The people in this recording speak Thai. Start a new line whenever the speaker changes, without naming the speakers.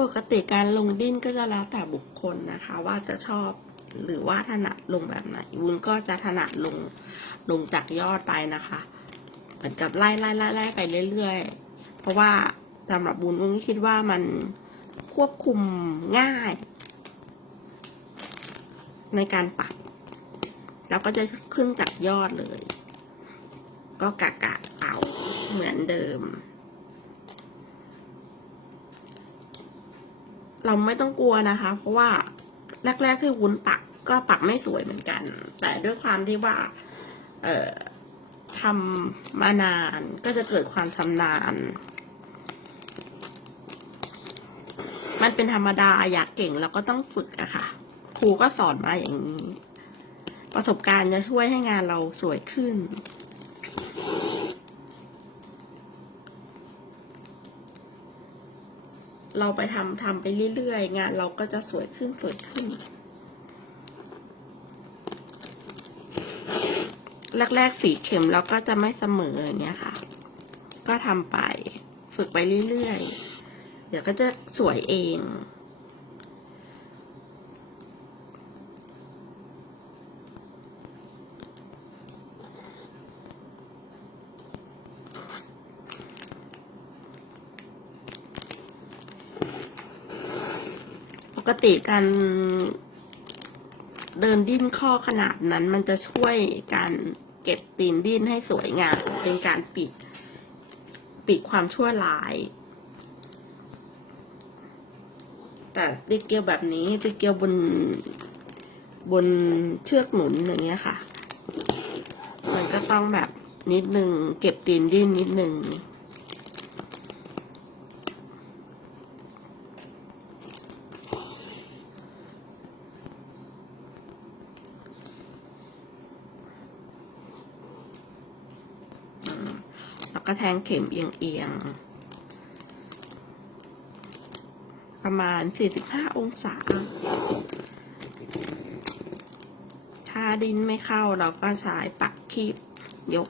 ปกติการลงดิ้นก็จะแล้วแต่บุคคลนะคะ ว่าจะชอบหรือว่าถนัดลงแบบไหน วุ้นก็จะถนัดลงลงจากยอดไปนะคะ เหมือนกับไล่ไล่ไล่ไล่ไปเรื่อยๆ เพราะว่าสำหรับวุ้นวุ้นคิดว่ามันควบคุมง่าย ในการปักแล้วก็จะขึ้นจากยอดเลย ก็กะกะเอาเหมือนเดิม เราไม่ต้องกลัวนะคะ เพราะว่าแรกๆที่วุ้นปักก็ปักไม่สวยเหมือนกัน แต่ด้วยความที่ว่า เอ่อทำมานานก็จะเกิดความชำนาญ มันเป็นธรรมดาอยากเก่งเราก็ต้องฝึกอะค่ะ ครูก็สอนมาอย่างนี้ ประสบการณ์จะช่วยให้งานเราสวยขึ้น เราไปทำทำไปเรื่อยๆ งานเราก็จะสวยขึ้นสวยขึ้น แรกๆฝีเข็มเราก็จะไม่เสมออย่างเงี้ยค่ะ ก็ทำไปฝึกไปเรื่อยๆ เดี๋ยวก็จะสวยเอง กติการเดินดิ้นข้อขนาดนั้น มันจะช่วยการเก็บตีนดิ้นให้สวยงามเป็นการปิด ปิดความชั่วร้าย แต่ติเกียวแบบนี้ติเกียวบนบนเชือกหนุนอย่างเงี้ยค่ะ มันก็ต้องแบบนิดนึง เก็บตีนดิ้นนิดนึง แล้วก็แทงเข็มเอียงๆ ประมาณ 45 องศา ถ้าดินไม่เข้าเราก็ใช้ปักคีบยก